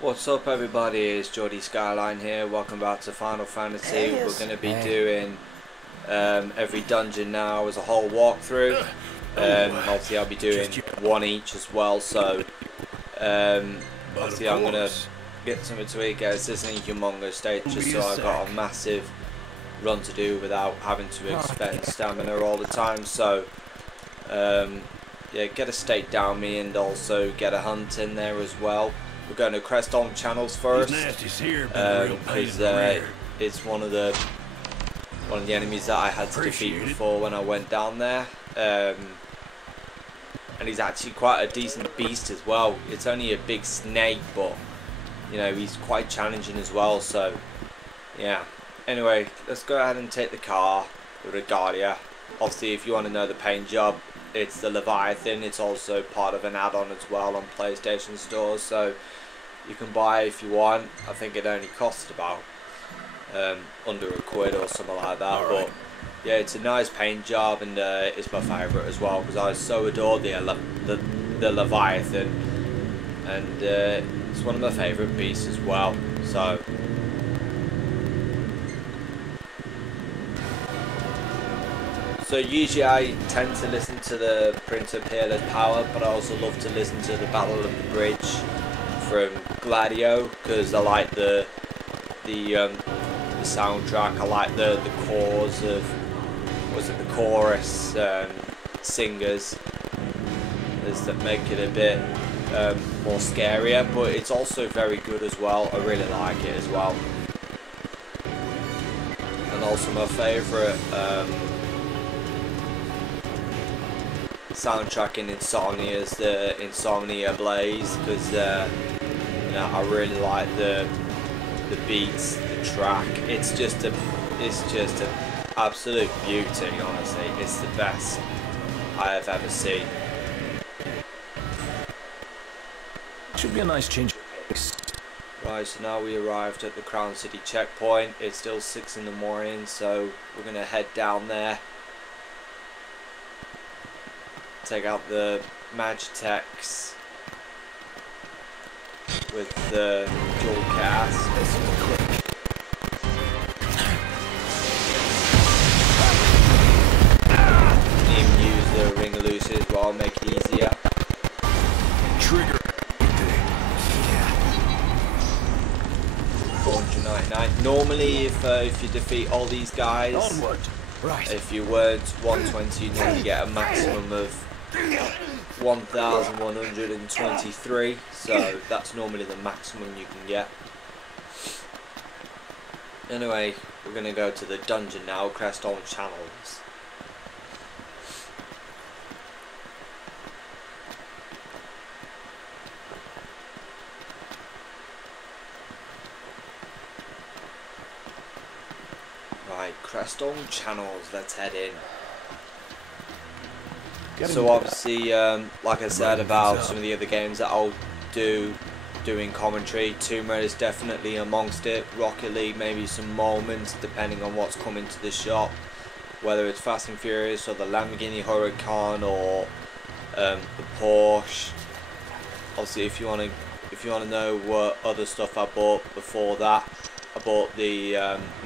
What's up everybody, it's Geordie Skyline here, welcome back to Final Fantasy. We're going to be doing every dungeon now as a whole walkthrough. Obviously I'll be doing one each as well, so obviously I'm going to get something to eat guys. This isn't a humongous stage just so I've got a massive run to do without having to expend stamina all the time, so yeah, get a steak down me and also get a hunt in there as well. We're going to Crestholm channels first because it's one of the enemies that I had to defeat before when I went down there, and he's actually quite a decent beast as well. It's only a big snake, but you know he's quite challenging as well. So yeah. Anyway, let's go ahead and take the car, the Regalia. Obviously, if you want to know the paint job, it's the Leviathan. It's also part of an add-on as well on PlayStation stores, so you can buy it if you want. I think it only costs about under £1 or something like that. But yeah, it's a nice paint job, and it's my favourite as well because I so adore the Leviathan, and it's one of my favourite beasts as well. So usually I tend to listen to the Prince of Peerless Power, but I also love to listen to the Battle of the Bridge from Gladio because I like the soundtrack. I like the chorus of the chorus singers that make it a bit more scarier, but it's also very good as well. I really like it as well, and also my favourite soundtrack in Insomnia is the Insomnia Blaze because you know, I really like the beats, the track. It's just an absolute beauty. Honestly, it's the best I have ever seen. Should be a nice change. Right, so now we arrived at the Crown City checkpoint. It's still 6 in the morning, so we're gonna head down there. Take out the Magitex with the dual cast. Even use the ring loose as well, make it easier. Trigger. 499. Normally, if you defeat all these guys, if you weren't 120, you normally get a maximum of 1,123, so that's normally the maximum you can get. Anyway, we're going to go to the dungeon now, Crestholm channels. Right, Crestholm channels, let's head in. So obviously, like I said about some of the other games that I'll doing commentary, Tomb Raider is definitely amongst it. Rocket League, maybe some moments depending on what's coming to the shop, whether it's Fast and Furious or the Lamborghini Huracan or the Porsche. Obviously, if you want to know what other stuff I bought before that, I bought the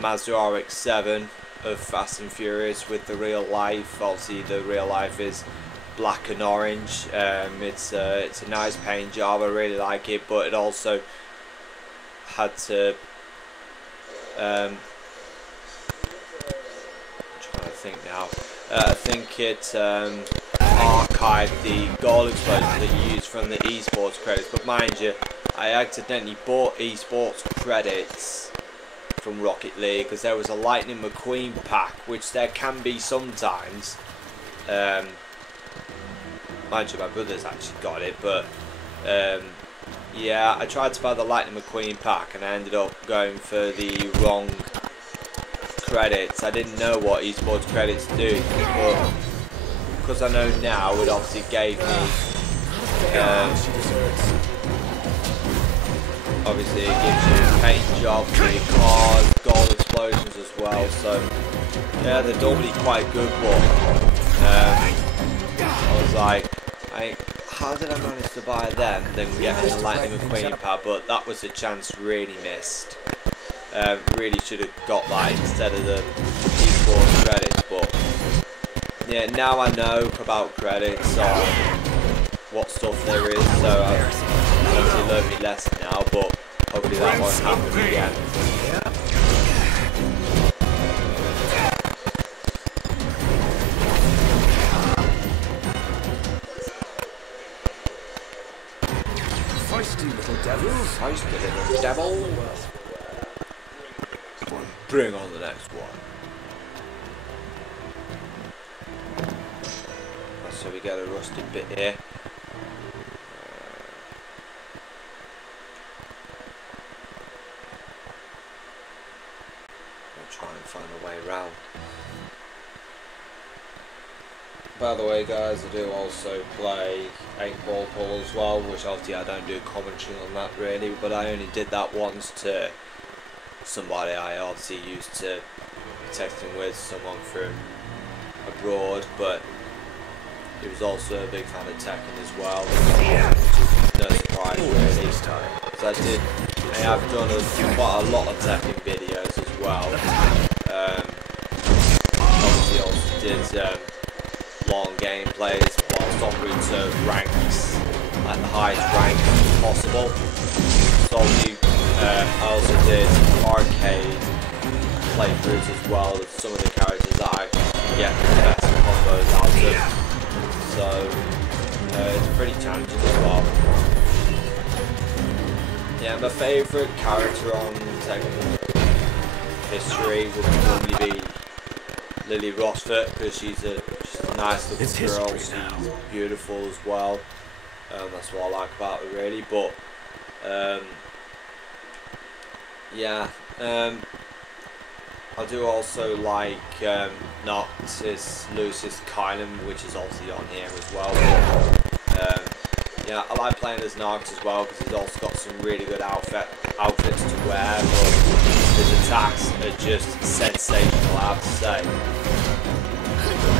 Mazda RX-7 of Fast and Furious with the real life. Obviously, the real life is black and orange. It's a nice paint job. I really like it, but it also had to I'm trying to think now. I think it archived the goal explosions that you use from the esports credits, but mind you, I accidentally bought esports credits from Rocket League because there was a Lightning McQueen pack, which there can be sometimes. Mind you, my brother's actually got it, but yeah, I tried to buy the Lightning McQueen pack and I ended up going for the wrong credits. I didn't know what esports credits do, but because I know now, it obviously gave me obviously it gives you paint jobs for your cars, goal explosions as well, so yeah, they're normally quite good, but I was like, I how did I manage to buy them? Then get a Lightning McQueen power, but that was a chance really missed. Really should have got that instead of the esports credits, but yeah, now I know about credits or what stuff there is, so I've obviously learned my lesson now, but hopefully that won't happen again. Feisty little devils. Feisty little devil. Bring on the next one. So we get a rusted bit here. I'll try and find a way around. By the way, guys, I do also play 8-ball pool as well, which obviously I don't do commentary on that really, but I only did that once to somebody I obviously used to be texting with, someone from abroad, but he was also a big fan of Tekken as well. No surprise really. So I have done quite a lot of Tekken videos as well. Obviously also did long gameplays whilst en route to ranks, like the highest rank possible. So obviously I also did arcade playthroughs as well with some of the characters that I get the best combos out of. So it's pretty challenging as well. Yeah, my favourite character on Tekken history would probably be Lily Rossford, because she's a nice looking girl, she's beautiful as well. That's what I like about her really, but yeah, I do also like Noctis Lucius Kylan, which is obviously on here as well. Yeah, I like playing as Noctis as well because he's also got some really good outfits to wear, but his attacks are just sensational, I have to say.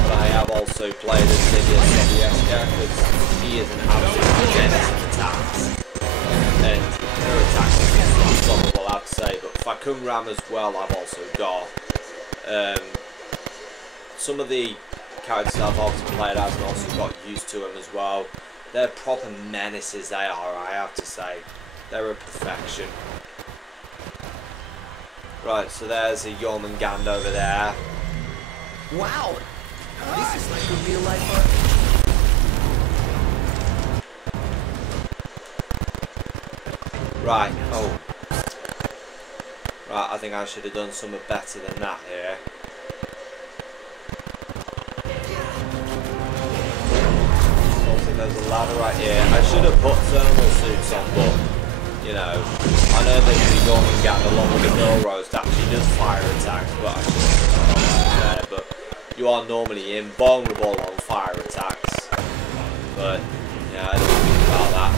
But I have also played as Sobieska because he is an absolute menace of attacks, and her attacks are just unstoppable, I have to say. But Fakum Ram as well, I've also got. Some of the characters I've obviously played as and also got used to them as well. They're proper menaces, they are, I have to say. They're a perfection. Right, so there's a Jormungand over there. Wow! This is like a real life art. Right, oh. Right, I think I should have done something better than that here. There's a ladder right here. I should have put thermal suits on, but you know, I know that the Jormungand along with the mill roast actually does fire attacks, but I should have put it there. But you are normally invulnerable on fire attacks. But yeah, I didn't think about that.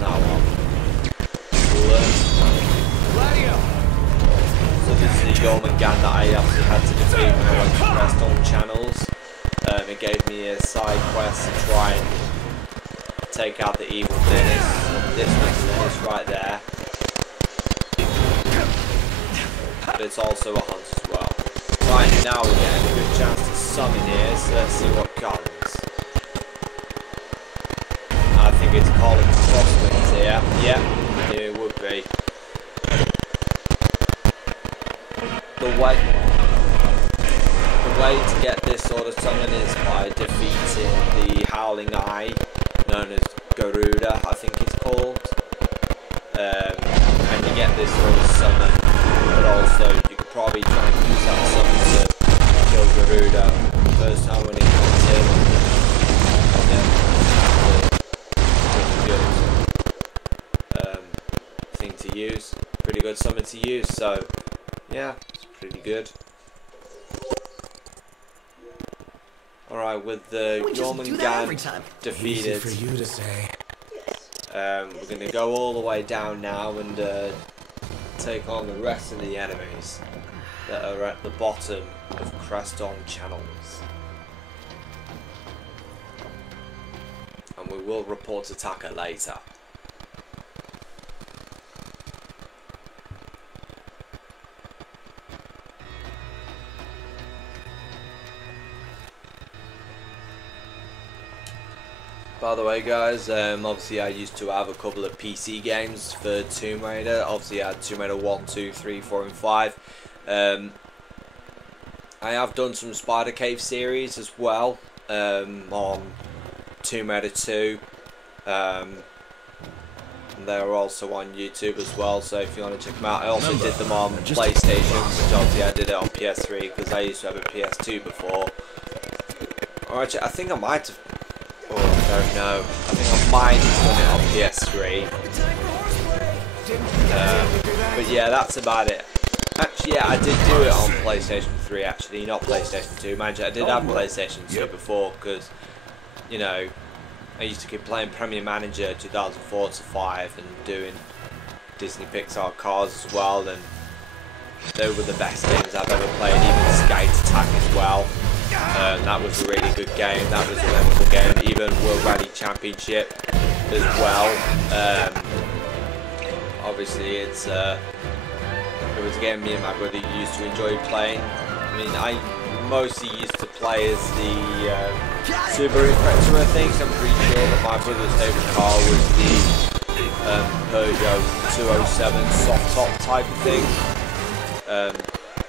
Now what? So this is the Jormungand that I obviously had to defeat when I went to Crestholm channels. It gave me a side quest to try and take out the evil menace. This one's menace right there. But it's also a hunt as well. Right, now we're getting a good chance to summon here, so let's see what comes. I think it's calling crosswinds here. Yeah, it would be. The way to get this sort of summon is by defeating the Howling Eye, known as Garuda, I think it's called. And you get this sort of summon, but also you could probably try and use that summon to kill Garuda first time when it comes in. Yeah, pretty good thing to use, pretty good summon to use, so yeah, it's pretty good. Alright, with the Jormungand defeated, for you to say. we're going to go all the way down now and take on the rest of the enemies that are at the bottom of Crestholm channels. we will report attacker later. By the way guys, obviously I used to have a couple of PC games for Tomb Raider. Obviously I had Tomb Raider 1, 2, 3, 4 and 5. I have done some Spider Cave series as well on Tomb Raider 2. They're also on YouTube as well, so if you want to check them out. I also did them on PlayStation, which obviously I did it on PS3 because I used to have a PS2 before. Or actually, I think I might have... Oh, I don't know. I think I might have done it on PS3. But yeah, that's about it. Actually, yeah, I did do it on PlayStation 3, actually, not PlayStation 2. Mind you, I did have PlayStation 2 before, because, you know, I used to keep playing Premier Manager 2004 to 5 and doing Disney Pixar cars as well, and they were the best games I've ever played, even Skate Attack as well. That was a really good game, that was a memorable game, even World Rally Championship as well. Obviously it was a game me and my brother used to enjoy playing. I mean, I mostly used to play as the Subaru Impreza, I think. I'm pretty sure that my brother's favourite car was the Peugeot 207 soft top type of thing.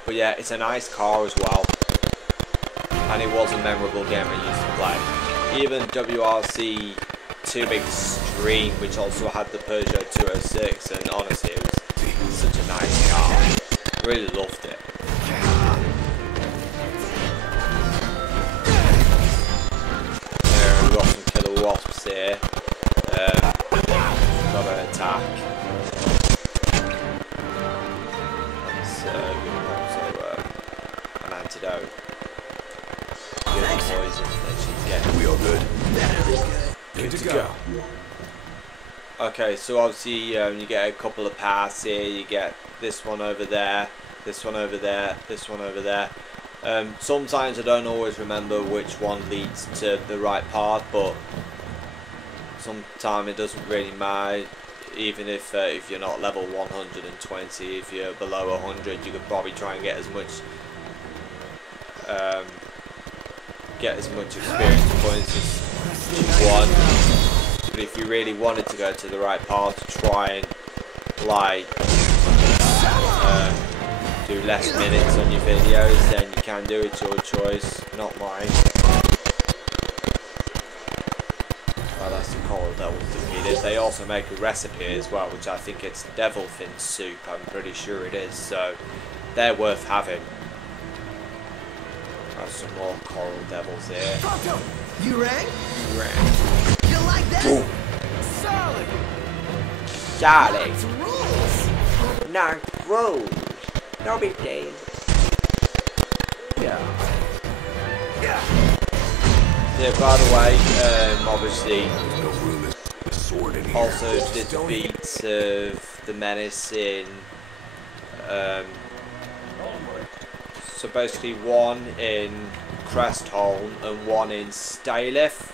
But yeah, it's a nice car as well. And it was a memorable game I used to play. Even WRC 2 Extreme, which also had the Peugeot 206, and honestly it was such a nice car. I really loved it. There, we've got some killer wasps here. Got an attack. So an antidote. Poison that she's getting. We all good? Good to go. Okay, so obviously you get a couple of paths here. You get this one over there, this one over there, this one over there. Sometimes I don't always remember which one leads to the right path, but sometimes it doesn't really matter. Even if you're not level 120, if you're below 100, you could probably try and get as much experience points as you want. But if you really wanted to go to the right path to try and like do less minutes on your videos, then you can do it. It's your choice, not mine. Well, that's the coral devils defeated. They also make a recipe as well, which I think it's devil fin soup. I'm pretty sure it is, so they're worth having. Some more coral devils here. You rang? You rang. You like that? Boom. Solid. Solid. Rules. Not rules. No big deal. Yeah. Yeah, by the way, obviously, No room is sword in here. also did the beats of the Menace in, so basically one in Crestholm and one in Staylith,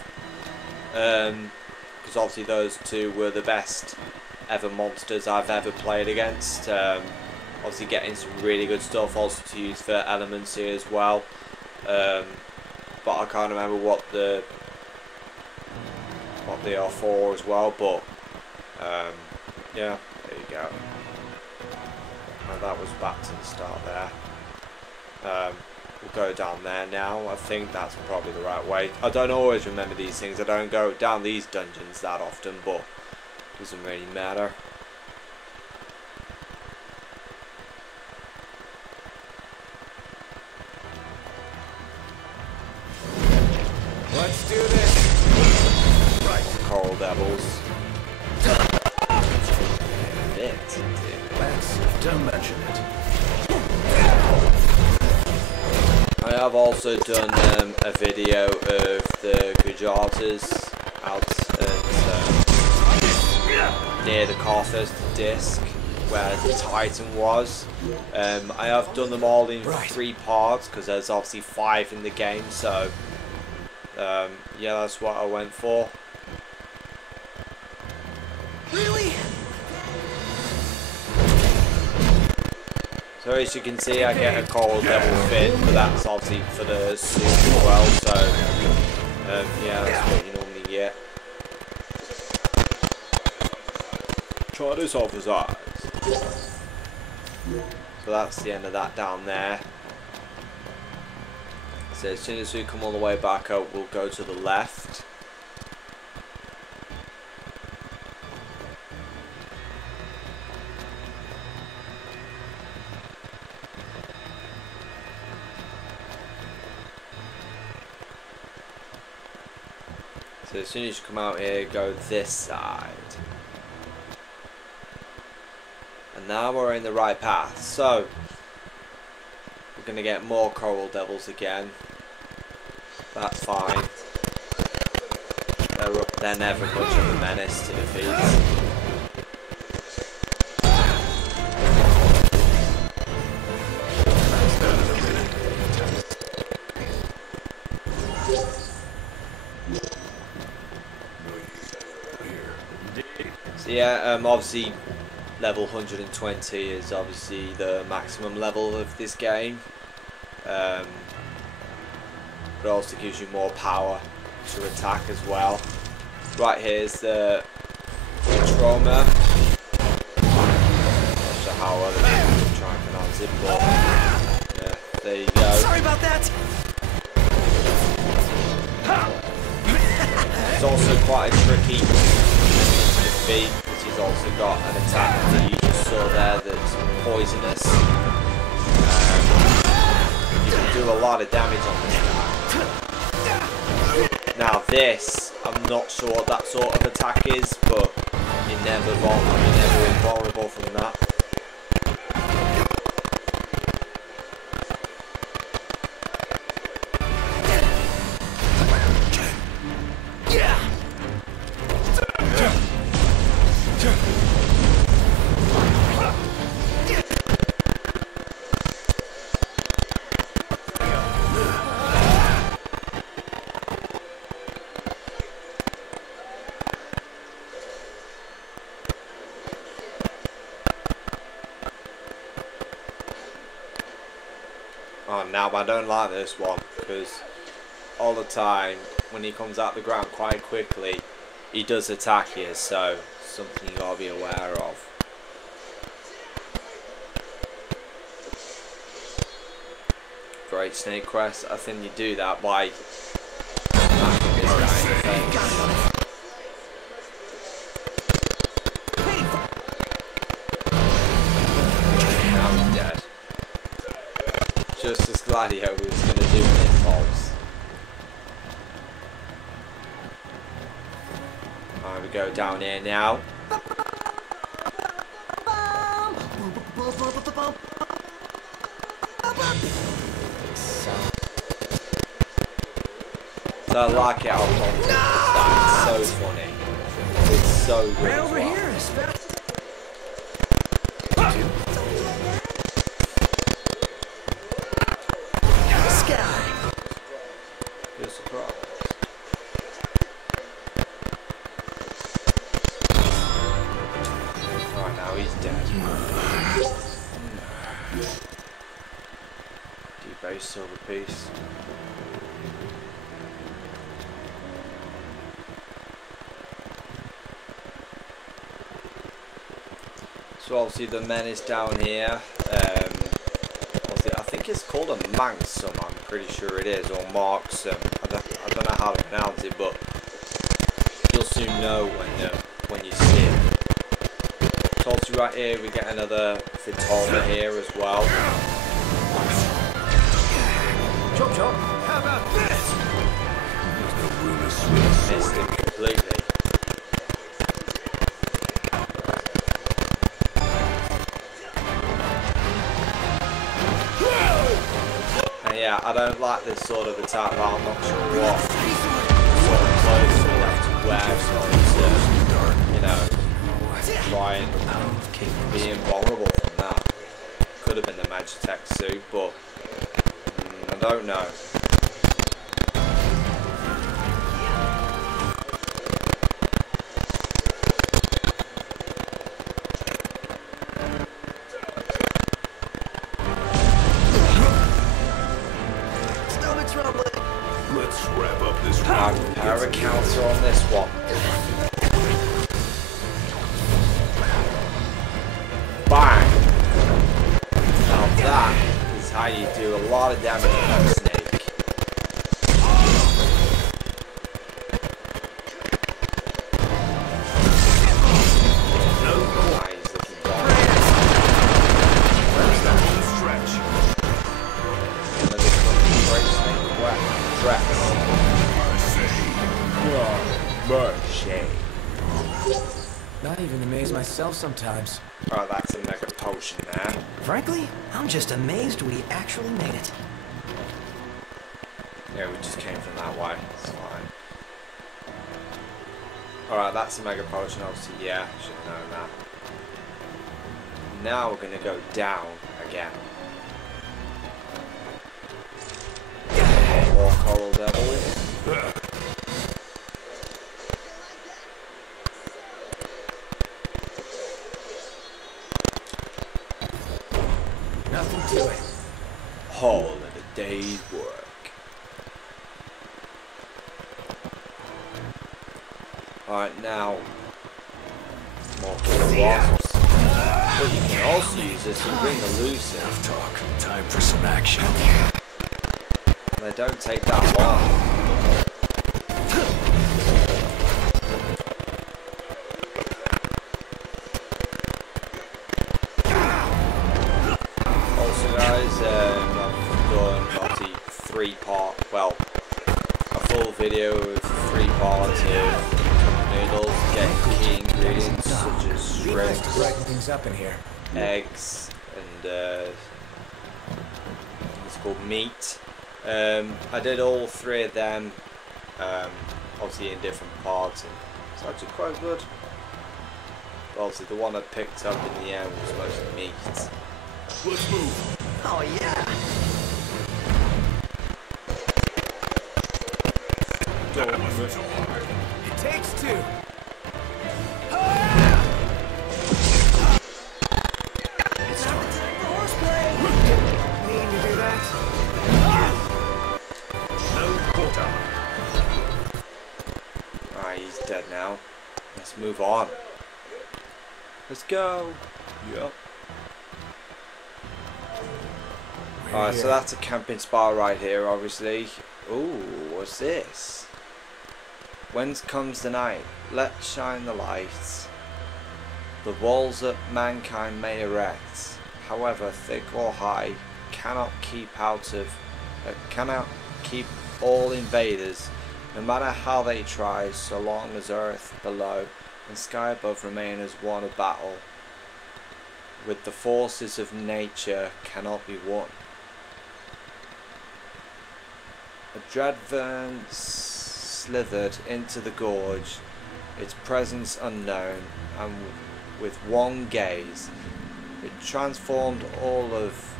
because obviously those two were the best ever monsters I've ever played against. Obviously getting some really good stuff also to use for elements here as well, but I can't remember what they are for as well, but yeah, there you go. And that was back to the start there. We'll go down there now. I think that's probably the right way. I don't always remember these things. I don't go down these dungeons that often, but it doesn't really matter. Let's do this. Right, coral devils. Don't mention it. I have also done a video of the Gujatas out at near the Carthus disc where the Titan was. I have done them all in 3 parts because there's obviously 5 in the game, so yeah, that's what I went for. So as you can see, I get a coral devil fin, but that's obviously for the suit as well. So yeah, that's what you normally get. Try this off his eyes. So that's the end of that down there. So as soon as we come all the way back up, we'll go to the left. So as soon as you come out here, go this side. And now we're in the right path. So we're going to get more coral devils again. That's fine. They're never much of a menace to defeat. So yeah, obviously level 120 is obviously the maximum level of this game. But it also gives you more power to attack as well. Right here's the trauma. Not sure how other people try and pronounce it, but yeah, there you go. Sorry about that. It's also quite a tricky defeat, because he's also got an attack that you just saw there that's poisonous. You can do a lot of damage on this guy. Now this, I'm not sure what that sort of attack is, but you're never invulnerable from that. Oh, now I don't like this one, because all the time when he comes out the ground quite quickly, he does attack you, so something you gotta be aware of. Great Snake Crest, I think you do that by smacking this guy in the face. Now he's dead. Just as Gladio was going to do an impulse. Alright, we go down here now. So I like it how content it's so funny. It's so good Right as over well. here. As fast. This guy. Good surprise. Right, now he's dead. Debased silver piece. So obviously the menace down here. Obviously I think it's called a Manxum, I'm pretty sure it is, or Marksum. I don't know how to pronounce it, but you'll soon know when you see it. So obviously right here we get another Fitoma here as well. Chop chop. How about this? Missed him completely. And yeah, I don't like this sort of attack, but I'm not sure what sort of clothes we'll have to wear to, you know, try and be invulnerable from that. Could have been the Magitech suit, but I don't know. this Power counter on this one. Bang! Now that is how you do a lot of damage on a snake. I even amaze myself sometimes. Oh, that's a mega potion there. Frankly, I'm just amazed we actually made it. Yeah, we just came from that way. It's fine. Alright, that's a mega potion, obviously. Yeah, should have known that. Now we're going to go down again. More coral devils. Nothing to it. All in a day's work. Alright, now more coral wasps. But you can also use this to bring the loose in. Enough talk. Time for some action. They don't take that long. I've done obviously a full video of 3 parts of noodles, getting key ingredients such as shrimp, things up in here. eggs, and it's called meat. I did all 3 of them, obviously in different parts, and it's actually quite good. But obviously the one I picked up in the end was mostly meat. Let's move. Oh yeah. That wasn't so hard. It takes 2. It's time. Horseplay. Mean to do that? No quota. Alright, he's dead now. Let's move on. Let's go. Yep. Alright, so that's a camping spot right here, obviously. Ooh, what's this? Whence comes the night? Let's shine the lights. The walls that mankind may erect, however thick or high, cannot keep all invaders, no matter how they try, so long as earth below and sky above remain as one of battle. With the forces of nature cannot be won. A dread vern slithered into the gorge, its presence unknown, and with one gaze, it transformed all of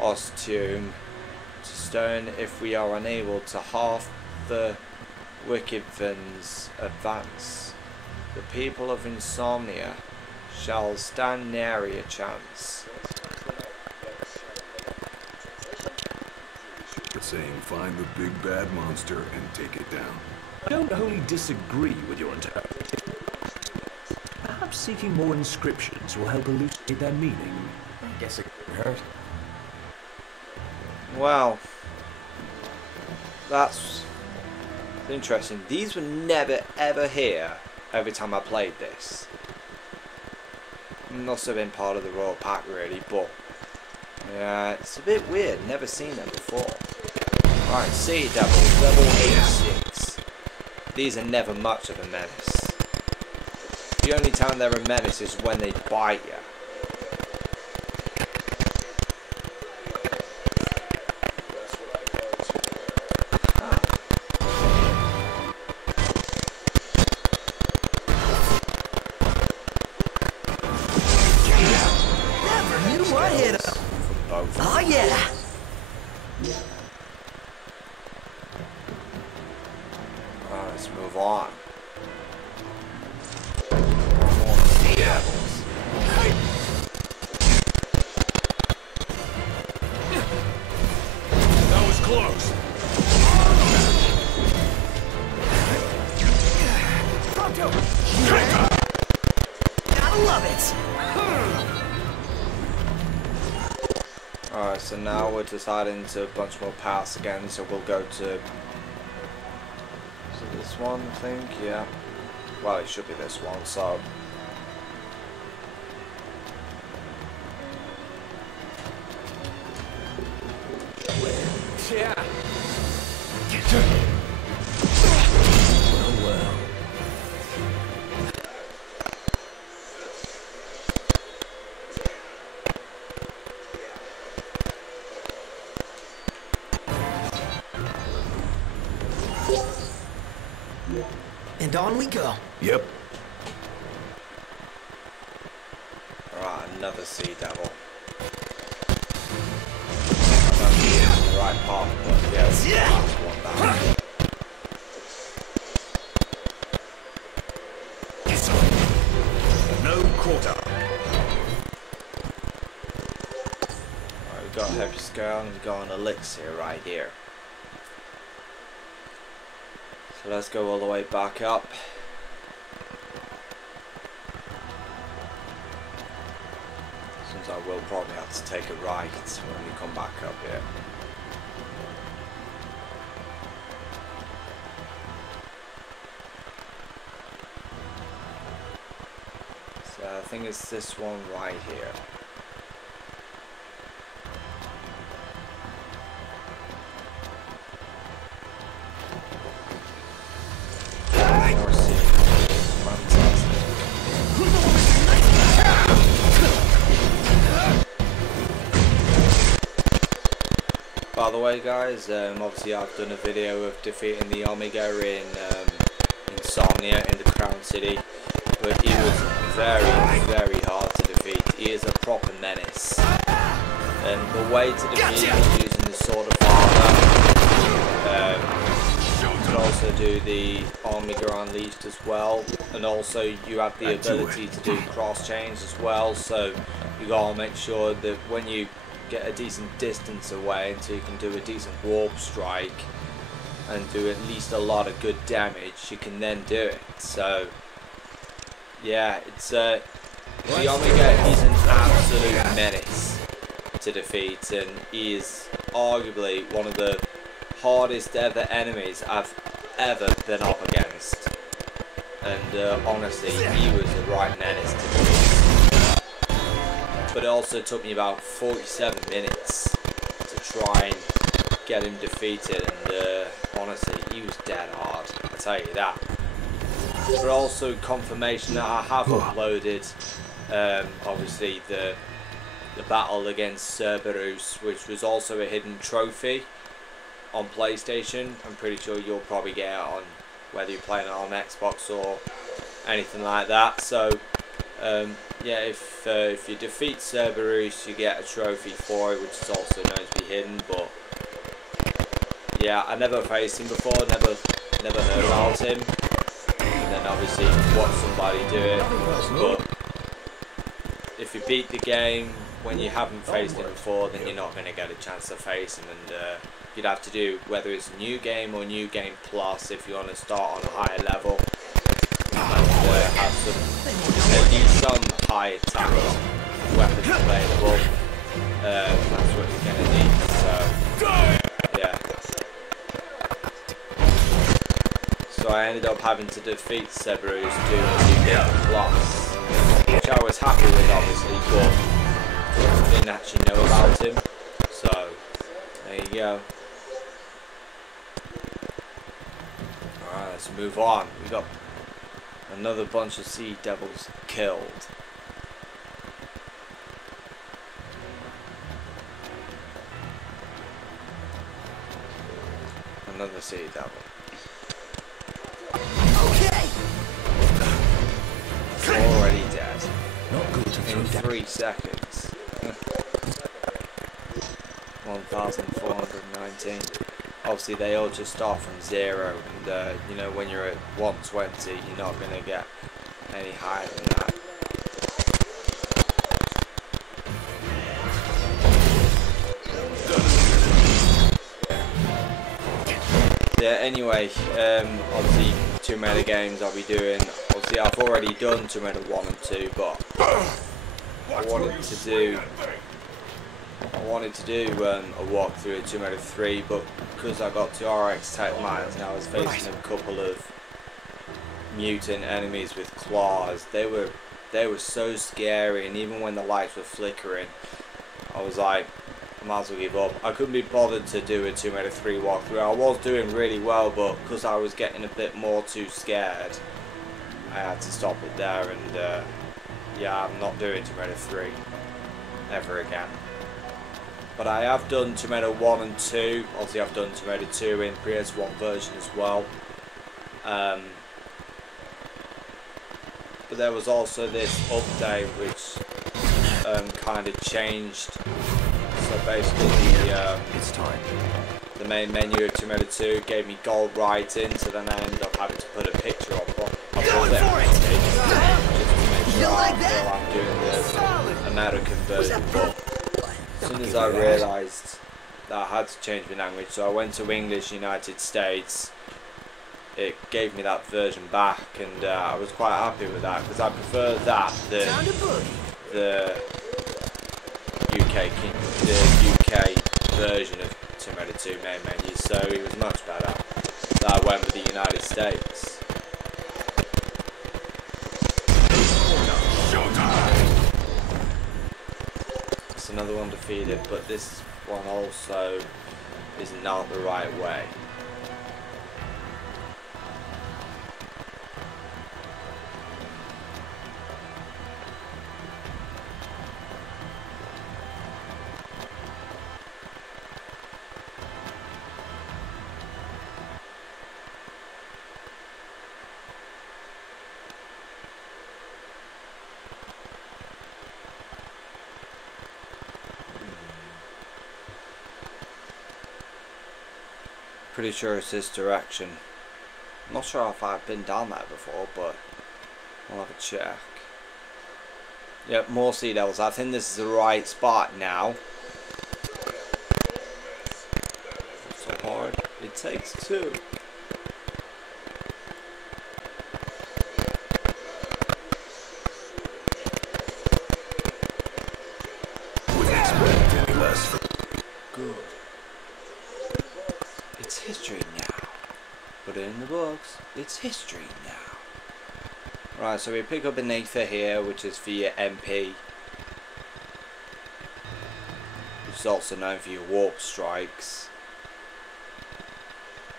Ostium to stone if we are unable to half the wicked vern's advance. The people of Insomnia shall stand nary a chance. It's saying find the big bad monster and take it down. I don't wholly disagree with your interpretation. Perhaps seeking more inscriptions will help elucidate their meaning. I guess it could hurt. Well, that's interesting. These were never ever here every time I played this. Must have been part of the royal pack really, but yeah, it's a bit weird. Never seen them before. Alright, Sea Devils, level 86. These are never much of a menace. The only time they're a menace is when they bite you. Never knew I hit him. Oh yeah. Let's move on. More Sea Devils. That was close. love it. Alright, so now we're deciding to a bunch more paths again, so we'll go to... Is it this one, I think? Yeah. Well, it should be this one, so... Yeah. Well. And on we go. Yep. Alright, another sea devil. I don't think it's the right path, but yeah, it's the last one down. No quarter. Alright, we've got a heavy scale and we've got an elixir right here. So let's go all the way back up. Since I will probably have to take a right when we come back up here. So I think it's this one right here. More sea. Fantastic. By the way, guys, obviously I've done a video of defeating the Omega in Insomnia in the Crown City, but he was very, very hard to defeat. He is a proper menace, and the way to defeat him is using the Sword of Armor. You can also do the Omega Unleashed as well, and also you have the ability to do cross chains as well, so you gotta make sure that when you get a decent distance away until you can do a decent warp strike and do at least a lot of good damage, you can then do it. So yeah, it's the Omega is an absolute menace to defeat, and he is arguably one of the hardest ever enemies I've ever been up against, and honestly he was the right menace to defeat. But it also took me about 47 minutes to try and get him defeated, and honestly he was dead hard, I tell you that. But also confirmation that I have uploaded obviously the battle against Cerberus, which was also a hidden trophy on PlayStation. I'm pretty sure you'll probably get it on whether you're playing it on Xbox or anything like that. So yeah, if you defeat Cerberus, you get a trophy for it, which is also known to be hidden. But yeah, I never faced him before, never heard about him, and then obviously watched somebody do it. But if you beat the game when you haven't faced him before, then you're not going to get a chance to face him, and you'd have to do whether it's a new game or new game plus if you want to start on a higher level and have some, at least some high attack weapons available. That's what you're going to need. So yeah. So I ended up having to defeat Cerberus doing a new game plus, which I was happy with obviously, but I didn't actually know about him. So there you go. Alright, let's move on. We got another bunch of sea devils killed. Another sea devil. Okay. Already dead. Not good to throw In down. 3 seconds. 1,419. Obviously they all just start from 0, and you know, when you're at 120 you're not going to get any higher than that. Yeah, anyway, obviously 2 meta games I'll be doing. Obviously obviously I've already done Tomb Raider 1 and 2, but I wanted to do a walkthrough of Tomb Raider 3, but because I got to RX Tech Mines and I was facing a couple of mutant enemies with claws, they were so scary, and even when the lights were flickering, I was like, I might as well give up. I couldn't be bothered to do a Tomb Raider 3 walkthrough. I was doing really well, but because I was getting a bit more too scared, I had to stop it there, and yeah, I'm not doing Tomb Raider 3 ever again. But I have done Tomb Raider 1 and 2. Obviously I've done Tomb Raider 2 in PS1 version as well. But there was also this update which kind of changed. So basically It's time. the main menu of Tomb Raider 2 gave me gold writing, so then I ended up having to put a picture up on it just to make sure I'm doing the American version. But as soon as I realised that I had to change my language, so I went to English United States, it gave me that version back, and I was quite happy with that, because I prefer that than the UK version of Tomb Raider 2 main menu, so it was much better that I went with the United States. It's another one defeated, but this one also is not the right way. Pretty sure it's this direction. I'm not sure if I've been down there before, but I'll have a check. Yep, more sea devils. I think this is the right spot now. So hard. It takes two. Wouldn't expect any less from Good. It's history now. Put it in the books. It's history now. Right, so we pick up an ether here, which is for your MP, which is also known for your warp strikes.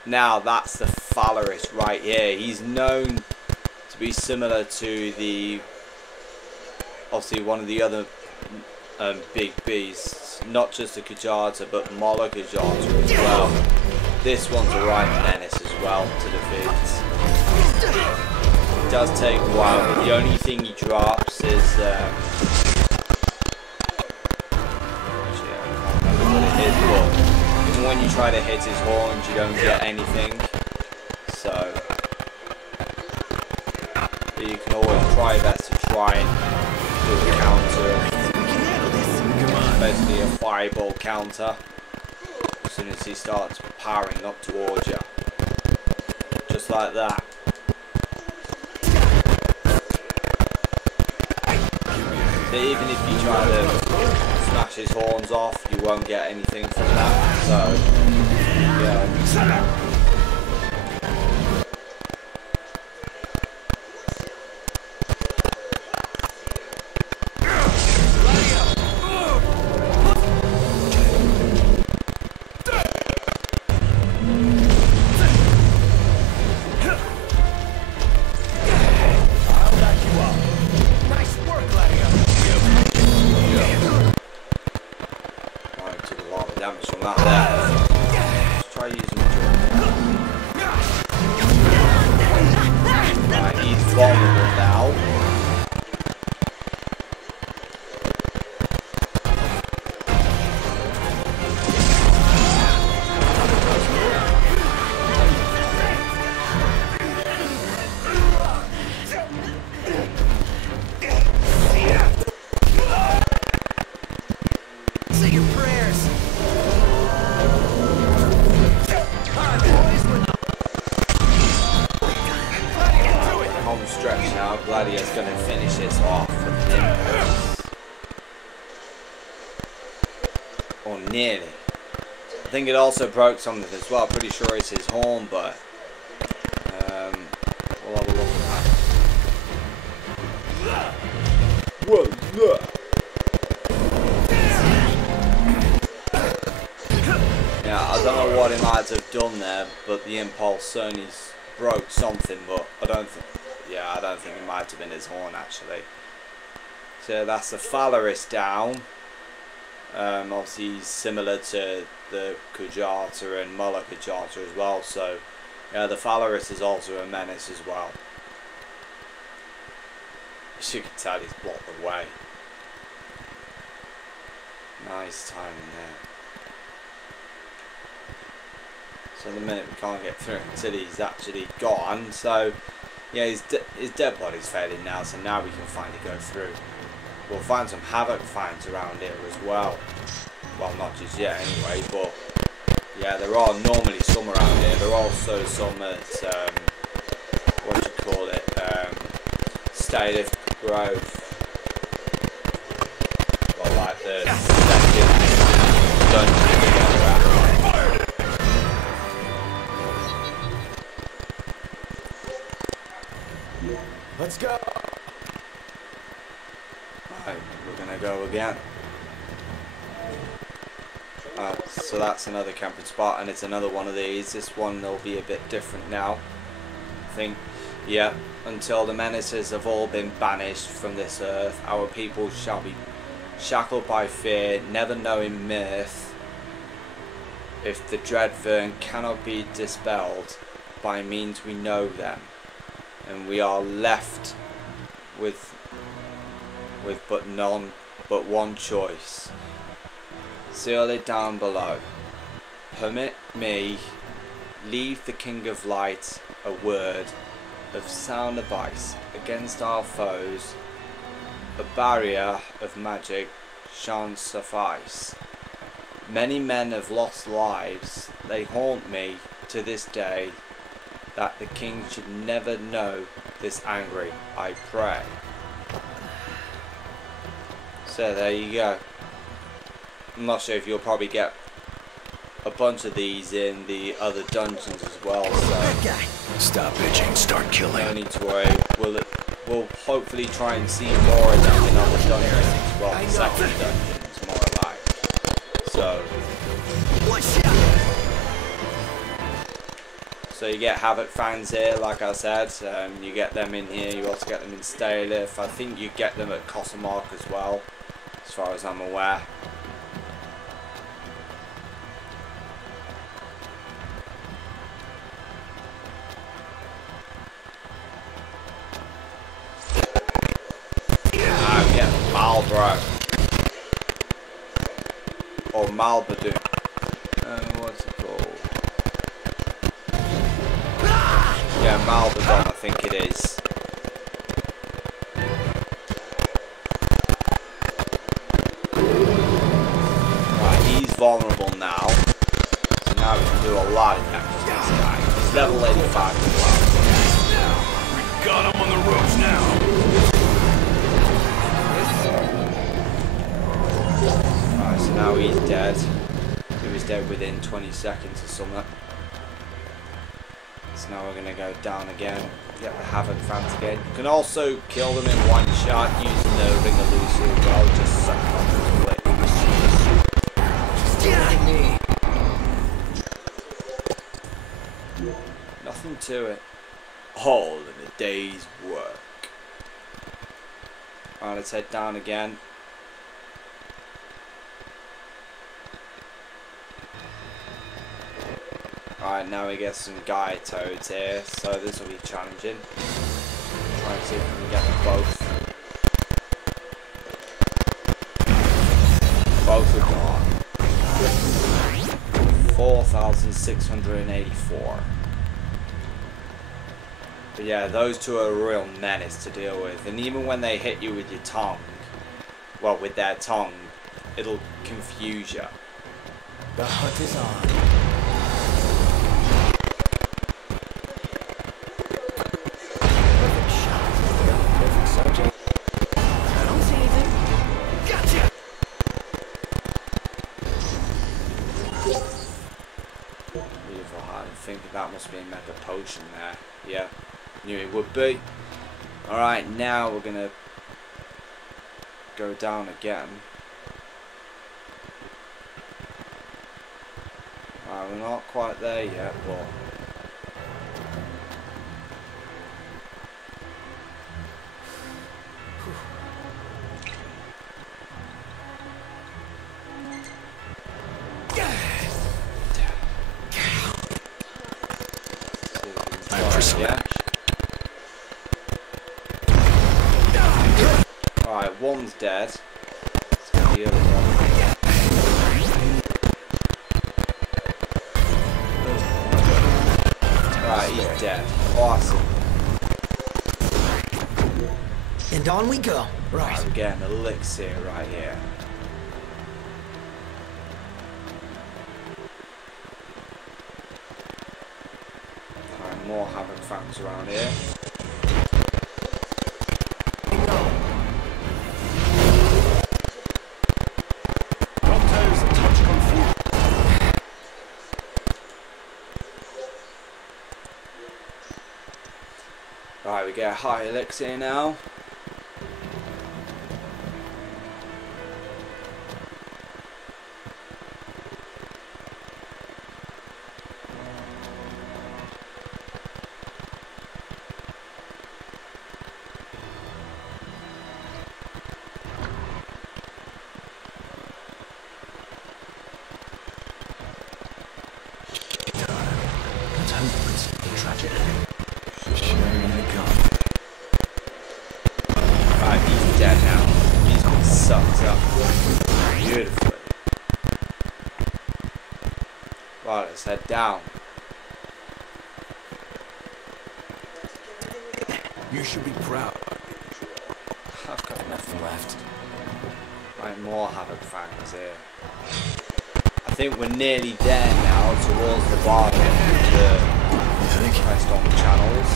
Now that's the Phalaris right here. He's known to be similar to the, obviously one of the other big beasts, not just the Kajata, but Moloch Kajata as well. This one's a right menace as well to defeat. It does take a while, but the only thing he drops is actually, I can't remember what it is, but even when you try to hit his horns, you don't get anything. So but you can always try your best to try and do a counter. Basically a fireball counter. As soon as he starts powering up towards you, just like that. So even if you try to smash his horns off, you won't get anything from that. So yeah. Damage from that there. Let's try using the face off with an impulse. Or nearly. I think it also broke something as well. Pretty sure it's his horn, but we'll have a look at that. Whoa, look! Yeah, I don't know what he might have done there, but the impulse certainly broke something. But I don't think it might have been his horn actually. So that's the Phalaris down. Obviously he's similar to the Kujata and Mullah Kujata as well, so yeah, the Phalaris is also a menace as well. As you can tell, he's blocked the way. Nice timing there. So the minute we can't get through until he's actually gone, so yeah, his dead body's fading now, so now we can finally go through. We'll find some Havoc finds around here as well. Well, not just yet anyway, but yeah, there are normally some around here. There are also some at, what do you call it, State Grove. Well, like the second dungeon together. Let's go. Right, we're gonna go again. So that's another camping spot, and it's another one of these. This one will be a bit different now. I think, yeah, until the menaces have all been banished from this earth, our people shall be shackled by fear, never knowing mirth. If the dread Vern cannot be dispelled by means we know them, and we are left with but one choice. Seal it down below. Permit me, leave the King of Light a word of sound advice against our foes. A barrier of magic shan't suffice. Many men have lost lives, they haunt me to this day, that the king should never know this angry, I pray. So there you go. I'm not sure if you'll probably get a bunch of these in the other dungeons as well, so Stop bitching, start killing. no need to worry. We'll hopefully try and see more of them in other dungeons as well, the second dungeons more like. So you get Havoc fans here, like I said, you get them in here, you also get them in Staelif. I think you get them at Cossamark as well, as far as I'm aware. Malbro or Malbadoon. What's it called? Yeah, Malbadon, I think it is. Right, he's vulnerable now. So now we can do a lot of damage to this guy. He's level 85 as well. We got him on the ropes now. Right, so now he's dead. He was dead within 20 seconds or something. So now we're going to go down again, get the Havoc fans again. You can also kill them in one shot using the Ring of Lucy as well, just suck them off the split. Nothing to it. All in a day's work. Alright, let's head down again. Alright, now we get some guide toads here, so this will be challenging. Try and see if we can get them both. Both are gone. 4,684. But yeah, those two are a real menace to deal with, and even when they hit you with your tongue, well, with their tongue, it'll confuse you. The hunt is on. that must be a mega potion there. Yeah, knew it would be. Alright, now we're gonna go down again. Alright, we're not quite there yet, but yeah. Alright, one's dead. Let's get the other one. Alright, he's dead. Awesome. And on we go. Right. So we're getting an elixir right here. Alright, more havoc fangs around here. Right, we get a high elixir now. Let's hope it's not tragic. Right, he's dead now. He's been sucked up beautifully. Right, let's head down. You should be proud. I've got nothing left. Right, more havoc fangs here. I think we're nearly there now towards the bargain with the Crestholm channels.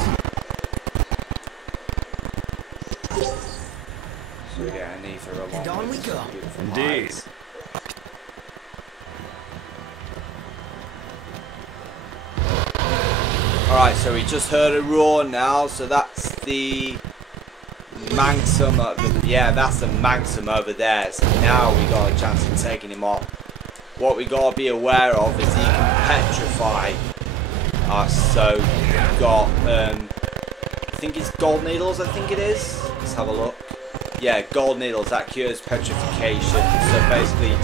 So we get an ether along And on with we go. some beautiful Indeed. eyes. Alright, so we just heard a roar now, so that's the Mangsum, yeah, that's the Mangsum over there. So now we got a chance of taking him on. What we gotta be aware of is he can petrify us. So we've got, I think it's gold needles. I think it is. Let's have a look. Yeah, gold needles. That cures petrification. So basically,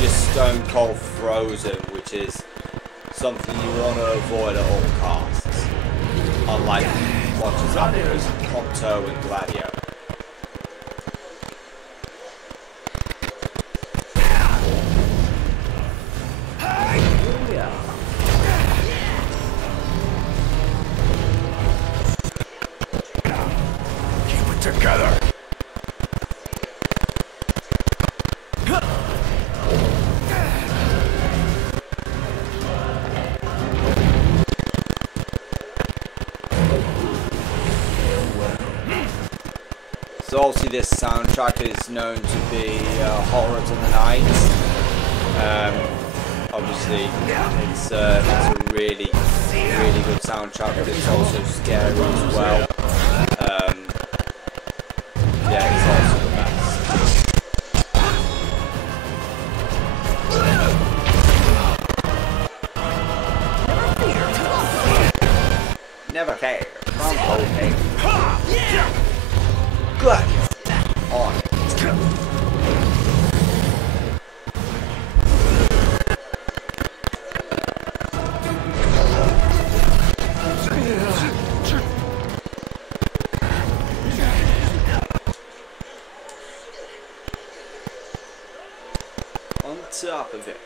you're stone cold frozen, which is something you want to avoid at all costs. Unlike what just happened with Prompto and Gladio. Together. So obviously this soundtrack is known to be horror to the night. Obviously it's a really good soundtrack, but it's also scary as well. Yeah, it's also the best. Never fear. I'm hoping. Good. On it. On top of it.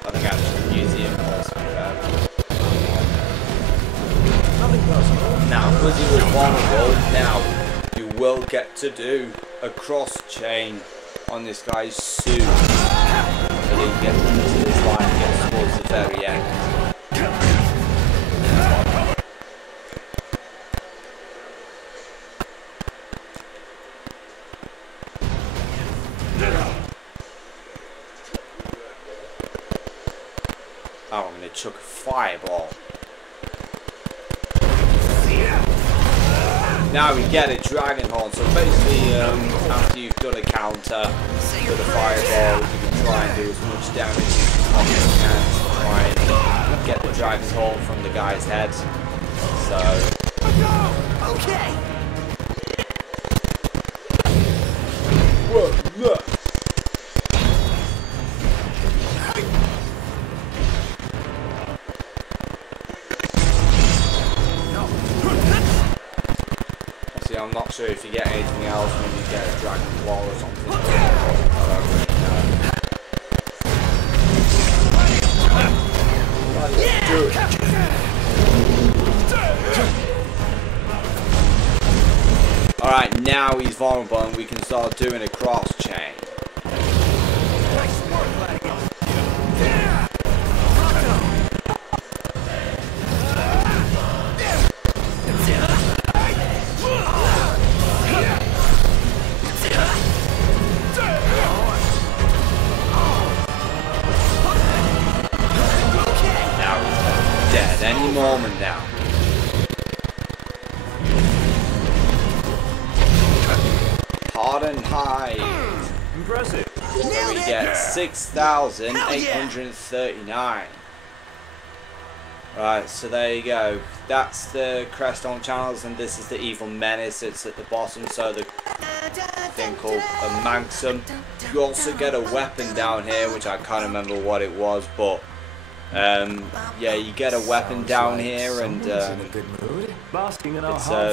I think actually the museum was get to do a cross chain on this guy's suit until he gets into this line and gets towards the very end. Oh, I'm going to chuck a fireball. Now we get a dragon horn. So basically, after you've done a counter with a fireball, you can try and do as much damage as you possibly can to try and get the dragon horn from the guy's head. So. Okay. Whoa, look. I'm not sure if you get anything else when you get a dragon claw or something. Alright, now he's vulnerable and we can start doing a cross chain. Any moment now. Hard and hide. Impressive. So we get 6,839. Right, so there you go. That's the Crestholm channels, and this is the evil menace. It's at the bottom, so the thing called a Manxum. You also get a weapon down here, which I can't remember what it was, but yeah, you get a weapon down here, and it's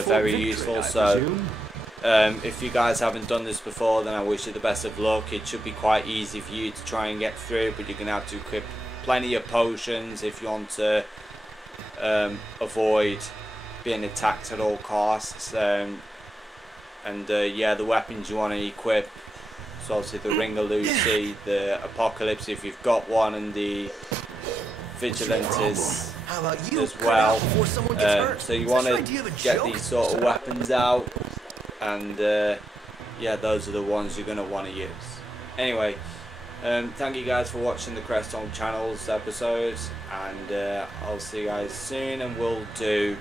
very useful. So if you guys haven't done this before, then I wish you the best of luck. It should be quite easy for you to try and get through, but you're gonna have to equip plenty of potions if you want to avoid being attacked at all costs. Yeah, the weapons you want to equip, so obviously the Ring of Lucy, the Apocalypse if you've got one, and the Vigilantes as well. So you want to get these sort of weapons out, and yeah, those are the ones you're going to want to use. Anyway, thank you guys for watching the Crestholm channels episodes, and I'll see you guys soon, and we'll do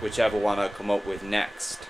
whichever one I come up with next.